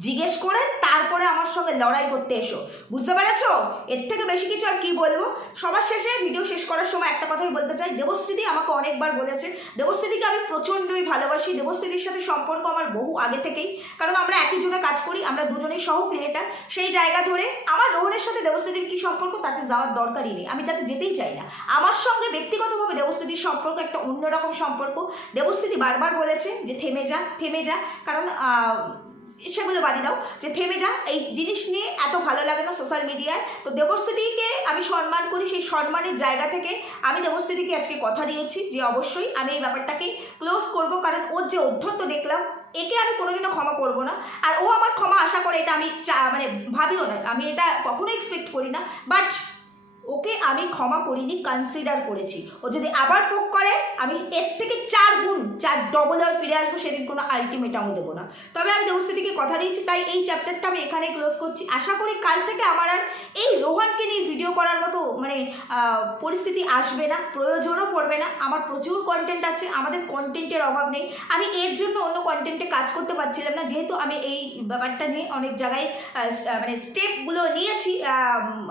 জিজ্ঞেস করে তারপরে আমার সঙ্গে লড়াই করতে এসো, বুঝতে পেরেছো? এর থেকে বেশি কিছু আর কি বলবো। সবার শেষে ভিডিও শেষ করার সময় একটা কথাই বলতে চাই, দেবশ্রীদি আমাকে অনেকবার বলেছে, দেবশ্রীদিকে আমি প্রচণ্ডই ভালোবাসি, দেবশ্রীদির সাথে সম্পর্ক আমার বহু আগে থেকেই, কারণ আমরা একই জনে কাজ করি, আমরা দুজনেই সহ ক্রিয়েটার। সেই জায়গা ধরে আমার রোহনের সাথে দেবশ্রীদির কী সম্পর্ক তাতে যাওয়ার দরকারই নেই, আমি যাতে যেতেই চাই না। আমার সঙ্গে ব্যক্তিগতভাবে দেবশ্রীদির সম্পর্ক একটা অন্যরকম সম্পর্ক। দেবশ্রীদি বারবার বলেছে যে থেমে যা, কারণ সেগুলো বাদি দাও, যে থেমে যা, এই জিনিস নিয়ে এত ভালো লাগে না সোশ্যাল মিডিয়ায়। তো দেবশ্রীদিকে আমি সম্মান করি, সেই সম্মানের জায়গা থেকে আমি দেবশ্রীদিকে আজকে কথা দিয়েছি যে অবশ্যই আমি এই ব্যাপারটাকে ক্লোজ করব, কারণ ওর যে অধ্যত্ত দেখলাম, একে আমি কোনোদিনও ক্ষমা করব না। আর ও আমার ক্ষমা আশা করে এটা আমি মানে ভাবিও না, আমি এটা কখনো এক্সপেক্ট করি না। বাট ওকে আমি ক্ষমা করিনি, কনসিডার করেছি। ও যদি আবার পোক করে আমি এর থেকে 4 গুণ 4 ডবল আর ফিরে আসবো, সেদিন কোনো আলটিমেটামও দেবো না। তবে আমি দেবস্থিতিকে কথা দিয়েছি, তাই এই চ্যাপ্টারটা আমি এখানেই ক্লোজ করছি। আশা করি কাল থেকে আমার আর এই রোহানকে নিয়ে ভিডিও করার মতো মানে পরিস্থিতি আসবে না, প্রয়োজনও পড়বে না। আমার প্রচুর কন্টেন্ট আছে, আমাদের কন্টেন্টের অভাব নেই। আমি এর জন্য অন্য কন্টেন্টে কাজ করতে পারছিলাম না, যেহেতু আমি এই ব্যাপারটা নিয়ে অনেক জায়গায় মানে স্টেপগুলো নিয়েছি,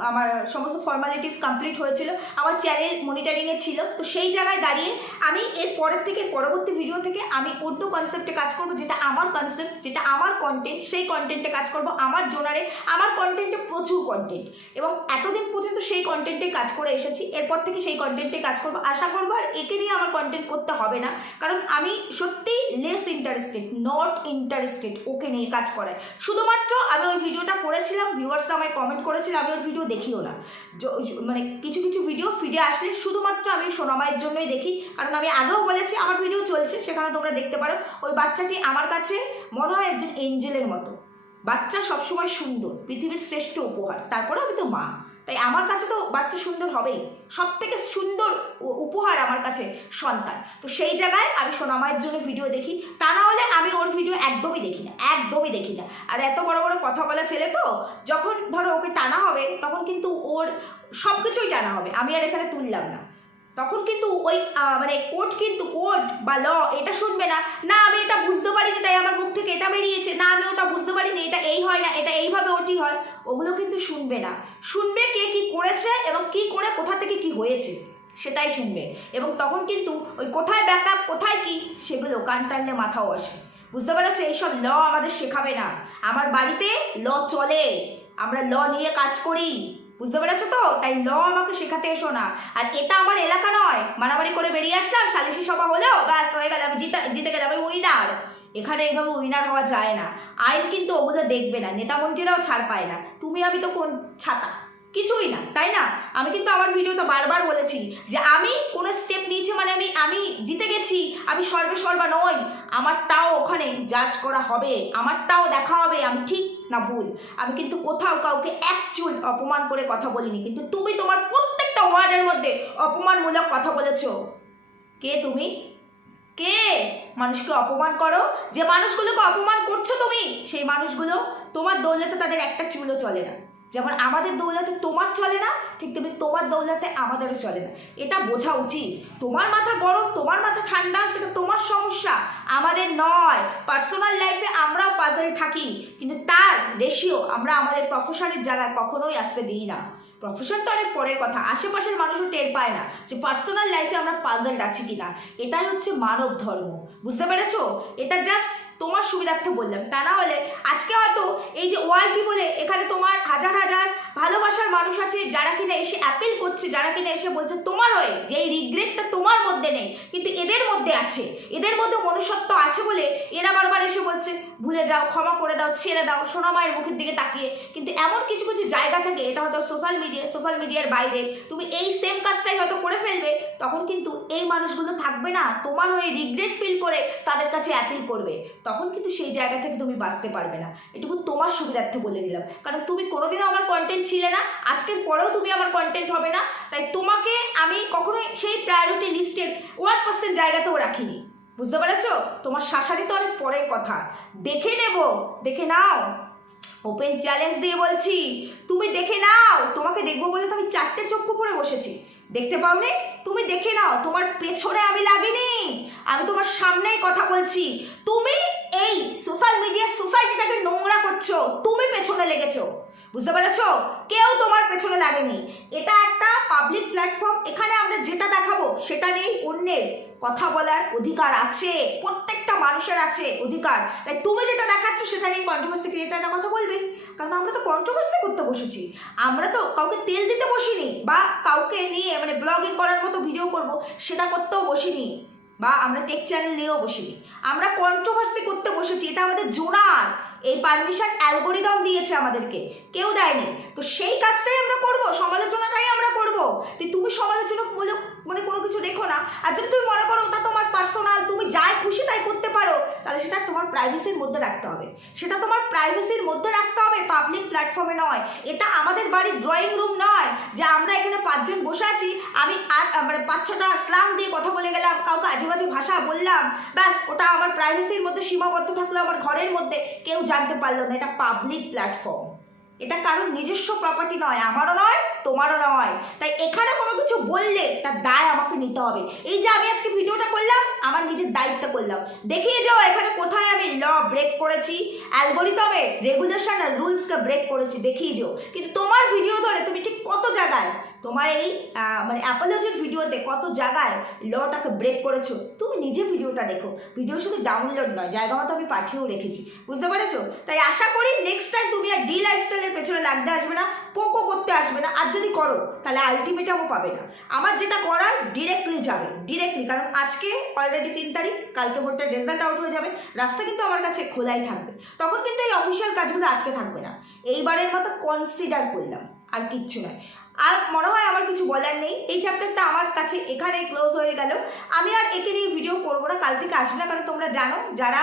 আমার সমস্ত ফর্মালিটিস কমপ্লিট হয়েছিল, আমার চ্যানেল মনিটরিংয়ে ছিল। তো সেই জায়গায় দাঁড়িয়ে আমি এর পরের থেকে পরবর্তী ভিডিও থেকে আমি অন্য কনসেপ্টে কাজ করব, যেটা আমার কনসেপ্ট, যেটা আমার কন্টেন্ট, সেই কন্টেন্টে কাজ করব। আমার জোনারে আমার কন্টেন্টে প্রচুর কন্টেন্ট, এবং এতদিন পর্যন্ত সেই কন্টেন্টে কাজ করে এসেছি, এরপর থেকে সেই কন্টেন্টে কাজ করব। আশা করবো আর একে নিয়ে আমার কন্টেন্ট করতে হবে না, কারণ আমি সত্যি লেস ইন্টারেস্টেড, নট ইন্টারেস্টেড ওকে নিয়ে কাজ করায়। শুধুমাত্র আমি ওই ভিডিওটা করেছিলাম, ভিউয়ার্সরা আমায় কমেন্ট করেছিল, আমি ওর ভিডিও দেখিও না। মানে কিছু কিছু ভিডিও ফিরে আসলে শুধুমাত্র আমি সোনামায়ের জন্যই দেখি, কারণ আমি আগেও বলেছি আমার ভিডিও চলছে, সেখানে তোমরা দেখতে পারো। ওই বাচ্চাটি আমার কাছে মনে হয় একজন এঞ্জেলের মতো। বাচ্চা সবসময় সুন্দর, পৃথিবীর শ্রেষ্ঠ উপহার, তারপরে আমি তো মা, তাই আমার কাছে তো বাচ্চা সুন্দর হবেই। সব থেকে সুন্দর উপহার আমার কাছে সন্তান। তো সেই জায়গায় আমি সোনামায়ের জন্য ভিডিও দেখি, তা না হলে আমি ওর ভিডিও একদমই দেখি না, একদমই দেখি না। আর এত বড় বড় কথা বলা ছেলে তো, যখন ধরো ওকে টানা হবে তখন কিন্তু ওর সব কিছুই টানা হবে, আমি আর এখানে তুললাম না। তখন কিন্তু ওই মানে কোর্ট, কিন্তু কোর্ট বা ল এটা শুনবে না, না আমি এটা বুঝতে পারিনি তাই আমার মুখ থেকে এটা বেরিয়েছে, না আমি ওটা বুঝতে পারিনি এটা এই হয় না, এটা এইভাবে ওটি হয়, ওগুলো কিন্তু শুনবে না। শুনবে কে কি করেছে এবং কি করে কোথা থেকে কি হয়েছে সেটাই শুনবে। এবং তখন কিন্তু ওই কোথায় ব্যাকআপ কোথায় কি সেগুলো কান টানলে মাথাও আসে। বুঝতে পেরেছো? এইসব ল আমাদের শেখাবে না। আমার বাড়িতে ল চলে, আমরা ল নিয়ে কাজ করি, বুঝতে পেরেছো তো? তাই ল আমাকে শেখাতে এসো না। আর এটা আমার এলাকা নয়, মারামারি করে বেরিয়ে আসলাম, সালিশি সভা হলেও ব্যাস হয়ে গেল, আমি জিতে গেলাম, আমি উইনার। এখানে এইভাবে উইনার হওয়া যায় না। আইন কিন্তু ওগুলো দেখবে না, নেতা মন্ত্রীরাও ছাড় পায় না। তুমি আমি তো কোন ছাতা, কিছুই না, তাই না? আমি কিন্তু আমার ভিডিওতে বারবার বলেছি যে আমি কোনো স্টেপ নিয়েছি মানে আমি জিতে গেছি, আমি সর্বা নই। আমারটাও ওখানে জাজ করা হবে, আমারটাও দেখা হবে আমি ঠিক না ভুল। আমি কিন্তু কোথাও কাউকে এক চুল অপমান করে কথা বলিনি, কিন্তু তুমি তোমার প্রত্যেকটা ওয়ার্ডের মধ্যে অপমানমূলক কথা বলেছো। কে তুমি? কে মানুষকে অপমান করো? যে মানুষগুলোকে অপমান করছো তুমি, সেই মানুষগুলো তোমার দৌলতে তাদের একটা চুলও চলে না। যেমন আমাদের দৌলতে তোমার চলে না, ঠিক তেমনি তোমার দৌলতে আমাদেরও চলে না। এটা বোঝা উচিত। তোমার মাথা গরম, তোমার মাথা ঠান্ডা, সেটা তোমার সমস্যা, আমাদের নয়। পার্সোনাল লাইফে আমরাও পাজল থাকি, কিন্তু তার রেশিও আমরা আমাদের প্রফেশনের জায়গায় কখনোই আসতে দিই না। প্রফেশন তো অনেক পরের কথা, আশেপাশের মানুষও টের পায় না যে পার্সোনাল লাইফে আমরা পাজলড আছি কিনা। এটাই হচ্ছে মানব ধর্ম, বুঝতে পেরেছো? এটা জাস্ট তোমার সুবিধার্থে বললাম, তা না হলে আজকে হয়তো এই যে ওয়াইটি বলে এখানে তোমার হাজার হাজার ভালোবাসার মানুষ আছে, যারা কিনা এসে অ্যাপিল করছে, যারা কিনা এসে বলছে তোমার হয়ে যে এই রিগ্রেটটা তোমার মধ্যে নেই, কিন্তু এদের মধ্যে আছে, এদের মধ্যে মনুষ্যত্ব আছে বলে এরা বারবার এসে বলছে ভুলে যাও, ক্ষমা করে দাও, ছেড়ে দাও, সোনামায়ের মুখের দিকে তাকিয়ে। কিন্তু এমন কিছু কিছু জায়গা থাকে, এটা হয়তো সোশ্যাল মিডিয়ার বাইরে তুমি এই সেম কাজটাই হয়তো করে ফেলবে, তখন কিন্তু এই মানুষগুলো থাকবে না, তোমার হয়ে রিগ্রেট ফিল করে তাদের কাছে অ্যাপিল করবে, তখন কিন্তু সেই জায়গা থেকে তুমি বাঁচতে পারবে না। এটুকু তোমার সুবিধার্থে বলে দিলাম, কারণ তুমি কোনোদিনও আমার কন্টেন্ট ছিলে না, আজকের পরেও তুমি আমার কন্টেন্ট হবে না। তাই তোমাকে আমি কখনোই সেই প্রায়োরিটি লিস্টের 1% জায়গাতেও রাখিনি, বুঝতে পেরেছো? তোমার শাসারি তো অনেক পরের কথা, দেখে নেব, দেখে নাও। ওপেন চ্যালেঞ্জ দিয়ে বলছি, তুমি দেখে নাও। তোমাকে দেখবো বলে তো আমি 4টে চক্ষু পরে বসেছি, দেখতে পাওনি? তুমি দেখে নাও, তোমার পেছনে আমি লাগিনি, আমি তোমার সামনেই কথা বলছি। তুমি এই সোশ্যাল মিডিয়া সোসাইটিটাকে নোংরা করছো, তুমি পেছনে লেগেছো, বুঝতে পেরেছো? কেউ তোমার পেছনে লাগেনি। এটা একটা পাবলিক প্ল্যাটফর্ম, এখানে আমরা যেটা দেখাবো সেটা নিয়েই অন্যের কথা বলার অধিকার আছে, প্রত্যেকটা মানুষের আছে অধিকার। তাই তুমি যেটা দেখাচ্ছ সেটা নিয়ে কন্ট্রোভার্সি ক্রিয়েটাররা কথা বলবে, কারণ আমরা তো কন্ট্রোভার্সি করতে বসেছি, আমরা তো কাউকে তেল দিতে বসিনি, বা কাউকে নিয়ে মানে ব্লগিং করার মতো ভিডিও করব সেটা করতেও বসিনি, বা আমরা টেক চ্যানেল নিয়েও বসিনি, আমরা কন্ট্রোভার্সি করতে বসেছি। এটা আমাদের জোনার, এই পারমিশন অ্যালগোরিদম দিয়েছে আমাদেরকে, কেউ দেয়নি। তো সেই কাজটাই আমরা করব, সমালোচনাটাই আমরা করব। তুমি সমালোচনামূলক মানে কোনো কিছু দেখো না। আর যদি তুমি মনে করো ওটা তোমার পার্সোনাল, তুমি যাই খুশি তাই করতে পারো, তাহলে সেটা তোমার প্রাইভেসির মধ্যে রাখতে হবে, সেটা তোমার প্রাইভেসির মধ্যে রাখতে হবে, পাবলিক প্ল্যাটফর্মে নয়। এটা আমাদের বাড়ির ড্রয়িং রুম নয় যে আমরা এখানে 5 জন বসে আছি, আমি মানে 5-6টা স্ল্যাং দিয়ে কথা বলে গেলাম, কাউকে আজে বাজে ভাষা বললাম, ব্যাস ওটা আমার প্রাইভেসির মধ্যে সীমাবদ্ধ থাকলো, আমার ঘরের মধ্যে, কেউ জানতে পারলো না। এটা পাবলিক প্ল্যাটফর্ম, এটা কারোর নিজস্ব প্রপার্টি নয়, আমারও নয়, তোমারও নয়। তাই এখানে কোনো কিছু বললে তার দায় আমাকে নিতে হবে। এই যে আমি আজকে ভিডিওটা করলাম, আমার নিজের দায়িত্ব করলাম, দেখিয়ে যাও এখানে কোথায় আমি ল ব্রেক করেছি, অ্যালগোরিদমের রেগুলেশন আর রুলসকে ব্রেক করেছি, দেখিয়ে যাও। কিন্তু তোমার ভিডিও ধরে তুমি ঠিক কত জায়গায়, তোমার এই মানে অ্যাপোলজির ভিডিওতে কত জায়গায় লটাকে ব্রেক করেছো, তুমি নিজে ভিডিওটা দেখো। ভিডিও শুধু ডাউনলোড নয়, জায়গা মতো আমি পাঠিয়েও রেখেছি, বুঝতে পেরেছো? তাই আশা করি নেক্সট টাইম তুমি আর ডি লাইফস্টাইলের পেছনে লাগতে আসবে না, পোকো করতে আসবে না। আর যদি করো তাহলে আলটিমেটামও পাবে না। আমার যেটা করার ডিরেক্টলি যাবে, ডিরেক্টলি, কারণ আজকে অলরেডি 3 তারিখ, কালকে ভোটের রেজাল্ট আউট হয়ে যাবে, রাস্তা কিন্তু আমার কাছে খোলাই থাকবে, তখন কিন্তু এই অফিসিয়াল কাজগুলো আটকে থাকবে না। এইবারের মতো কনসিডার করলাম, আর কিচ্ছু নয়। আর মনে হয় আমার কিছু বলার নেই, এই চ্যাপ্টারটা আমার কাছে এখানে ক্লোজ হয়ে গেল। আমি আর একে নিয়ে ভিডিও করবো না, কাল থেকে আসবে না, কারণ তোমরা জানো যারা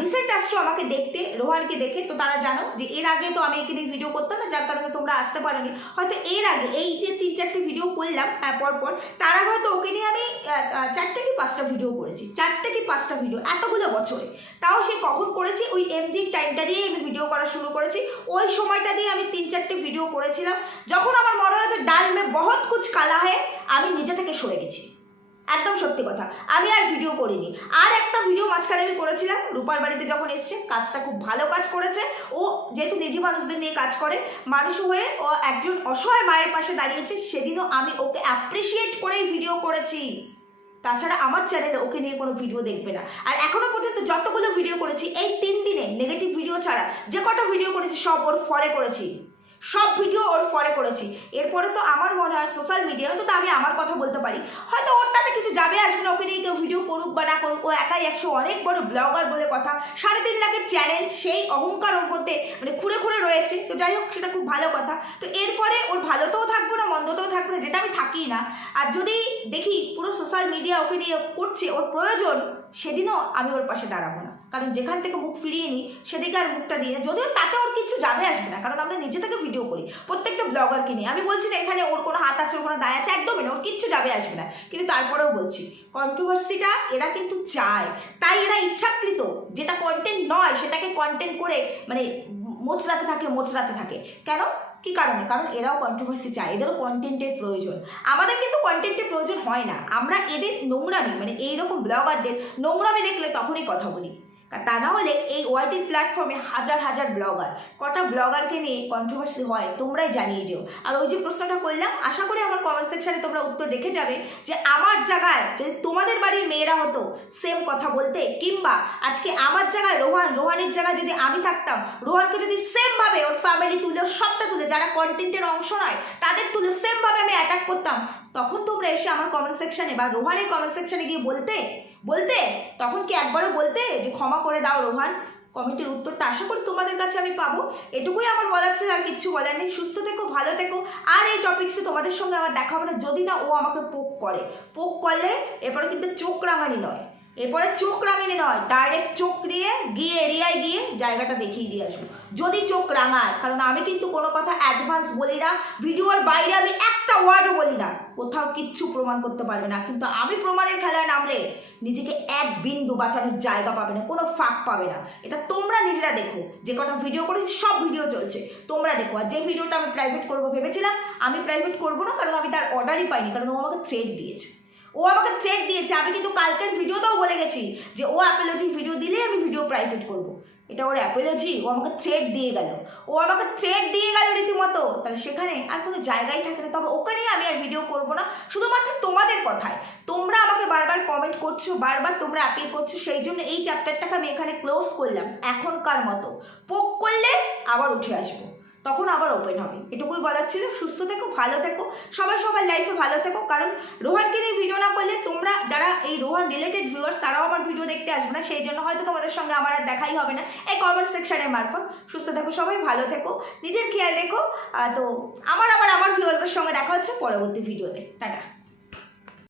রিসেন্ট আসছো আমাকে দেখতে, রোহানকে দেখে, তো তারা জানো যে এর আগে তো আমি একে নিয়ে ভিডিও করতাম না, যার কারণে তোমরা আসতে পারোনি। হয়তো এর আগে এই যে 3-4টে ভিডিও করলাম পরপর, তার আগে হয়তো ওকে নিয়ে আমি 4টে কি 5টা ভিডিও করেছি, 4টে কি 5টা ভিডিও এতগুলো বছরে। তাও সে কখন করেছি, ওই এমজির টাইমটা দিয়ে আমি ভিডিও করা শুরু করেছি, ওই সময়টা দিয়ে আমি 3-4টে ভিডিও করেছিলাম। যখন আমার মনে হয়েছে ডাল মে বহুত কুছ কালা হয়, আমি নিজে থেকে সরে গেছি, একদম সত্যি কথা, আমি আর ভিডিও করিনি। আর একটা ভিডিও মাঝখানে আমি করেছিলাম রূপার বাড়িতে যখন এসছে, কাজটা খুব ভালো কাজ করেছে। ও যেহেতু নিজি মানুষদের নিয়ে কাজ করে, মানুষ হয়ে ও একজন অসহায় মায়ের পাশে দাঁড়িয়েছে, সেদিনও আমি ওকে অ্যাপ্রিসিয়েট করেই ভিডিও করেছি। তাছাড়া আমার চ্যানেলে ওকে নিয়ে কোনো ভিডিও দেখবে না। আর এখনো পর্যন্ত যতগুলো ভিডিও করেছি এই 3 দিনে, নেগেটিভ ভিডিও ছাড়া যে কটা ভিডিও করেছি সব ওর ফরে করেছি, সব ভিডিও ওর ফরে করেছি। এরপরে তো আমার মনে হয় সোশ্যাল মিডিয়া, তো আমি আমার কথা বলতে পারি, হয়তো ওর তাতে কিছু যাবে আসবে না, ওকে নিয়ে কেউ ভিডিও করুক বা না করুক, ও একাই 100 অনেক বড় ব্লগার বলে কথা, 3.5 লাখের চ্যানেল, সেই অহংকার ওর মধ্যে মানে খুঁড়ে খুঁড়ে রয়েছে। তো যাই হোক, সেটা খুব ভালো কথা। তো এরপরে ওর ভালোতেও থাকবো না, মন্দতেও থাকবো না, যেটা আমি থাকি না। আর যদি দেখি পুরো সোশ্যাল মিডিয়া ওকে নিয়ে করছে, ওর প্রয়োজন, সেদিনও আমি ওর পাশে দাঁড়াবো না, কারণ যেখান থেকে মুখ ফিরিয়ে নিই সেদিকে আর মুখটা দিয়ে না। যদিও তাতে ওর কিছু যাবে আসবে না, কারণ আমরা নিজে থেকে ভিডিও করি প্রত্যেকটা ব্লগারকে নিয়ে। আমি বলছি না এখানে ওর কোনো হাত আছে, ওর কোনো দায় আছে, একদমই না, ওর কিচ্ছু যাবে আসবে না। কিন্তু তারপরেও বলছি, কন্ট্রোভার্সিটা এরা কিন্তু চায়, তাই এরা ইচ্ছাকৃত যেটা কন্টেন্ট নয় সেটাকে কন্টেন্ট করে মানে মোচড়াতে থাকে। কেন, কি কারণে? কারণ এরাও কন্ট্রোভার্সি চায়, এদেরও কন্টেন্টের প্রয়োজন। আমাদের কিন্তু কন্টেন্টের প্রয়োজন হয় না, আমরা এদের নোংরামি মানে এইরকম ব্লগারদের নোংরামি দেখলে তখনই কথা বলি। তা না হলে এই ওয়াইটি প্ল্যাটফর্মে হাজার হাজার ব্লগার, কটা ব্লগারকে নিয়ে কন্ট্রোভার্সি হয় তোমরাই জানিয়ে যেও। আর ওই যে প্রশ্নটা করলাম, আশা করি আমার কমেন্ট সেকশানে তোমরা উত্তর রেখে যাবে যে আমার জায়গায় যদি তোমাদের বাড়ির মেয়েরা হতো সেম কথা বলতে, কিংবা আজকে আমার জায়গায় রোহানের জায়গায় যদি আমি থাকতাম, রোহানকে যদি সেমভাবে ওর ফ্যামিলি তুলে, সবটা তুলে, যারা কন্টেন্টের অংশ নয় তাদের তুলে সেমভাবে আমি অ্যাটাক করতাম, তখন তোমরা এসে আমার কমেন্ট সেকশানে বা রোহানের কমেন্ট সেকশানে গিয়ে বলতে তখন কি একবারও বলতে যে ক্ষমা করে দাও রোহান? কমেন্টের উত্তরটা আশা করি তোমাদের কাছে আমি পাবো। এটুকুই আমার বলার ছিল, আর কিচ্ছু বলার নেই। সুস্থ থেকো, ভালো থেকো। আর এই টপিক্সে তোমাদের সঙ্গে আমার দেখা হবে না, যদি না ও আমাকে পোক করলে এরপরে কিন্তু চোখ রাঙানি নয়, ডাইরেক্ট চোখ নিয়ে গিয়ে এরিয়ায় গিয়ে জায়গাটা দেখিয়ে দিয়ে আসবো যদি চোখ রাঙায়। কারণ আমি কিন্তু কোনো কথা অ্যাডভান্স বলি না, ভিডিওর বাইরে আমি একটা ওয়ার্ডও বলি না, কোথাও কিচ্ছু প্রমাণ করতে পারবে না। কিন্তু আমি প্রমাণের খেলায় নামলে নিজেকে এক বিন্দু বাঁচানোর জায়গা পাবে না, কোনো ফাঁক পাবে না। এটা তোমরা নিজেরা দেখো, যে কটা ভিডিও করেছি সব ভিডিও চলছে, তোমরা দেখো। আর যে ভিডিওটা আমি প্রাইভেট করবো ভেবেছিলাম, আমি প্রাইভেট করবো না, কারণ আমি তার অর্ডারই পাইনি, কারণ ও আমাকে থ্রেট দিয়েছে। আমি কিন্তু কালকের ভিডিওতেও বলে গেছি যে ও অ্যাপোলজি ভিডিও দিলে আমি ভিডিও প্রাইভেট করবো, এটা ওর অ্যাপোলজি। ও আমাকে থ্রেট দিয়ে গেল রীতিমতো, তাহলে সেখানে আর কোনো জায়গায় থাকে না। তবে ওকে নিয়ে আমি আর ভিডিও করবো না, শুধুমাত্র তোমাদের কথায়। তোমরা আমাকে বারবার কমেন্ট করছো, বারবার তোমরা অ্যাপিল করছো, সেই জন্য এই চ্যাপ্টারটাকে আমি এখানে ক্লোজ করলাম এখনকার মতো। পোক করলে আবার উঠে আসবো, তখন আবার ওপেন হবে। এটুকুই বলার ছিল। সুস্থ থেকো, ভালো থেকো, সবার লাইফে ভালো থেকো। কারণ রোহানকে নিয়ে ভিডিও না করলে তোমরা যারা এই রোহান রিলেটেড ভিউয়ার্স, তারাও আমার ভিডিও দেখতে আসবে না, সেই জন্য হয়তো তোমাদের সঙ্গে আমার আর দেখাই হবে না এই কমেন্ট সেকশনের মারফত। সুস্থ থেকো সবাই, ভালো থেকো, নিজের খেয়াল রেখো। তো আমার ভিউয়ার্সদের সঙ্গে দেখা হচ্ছে পরবর্তী ভিডিওতে। টাটা।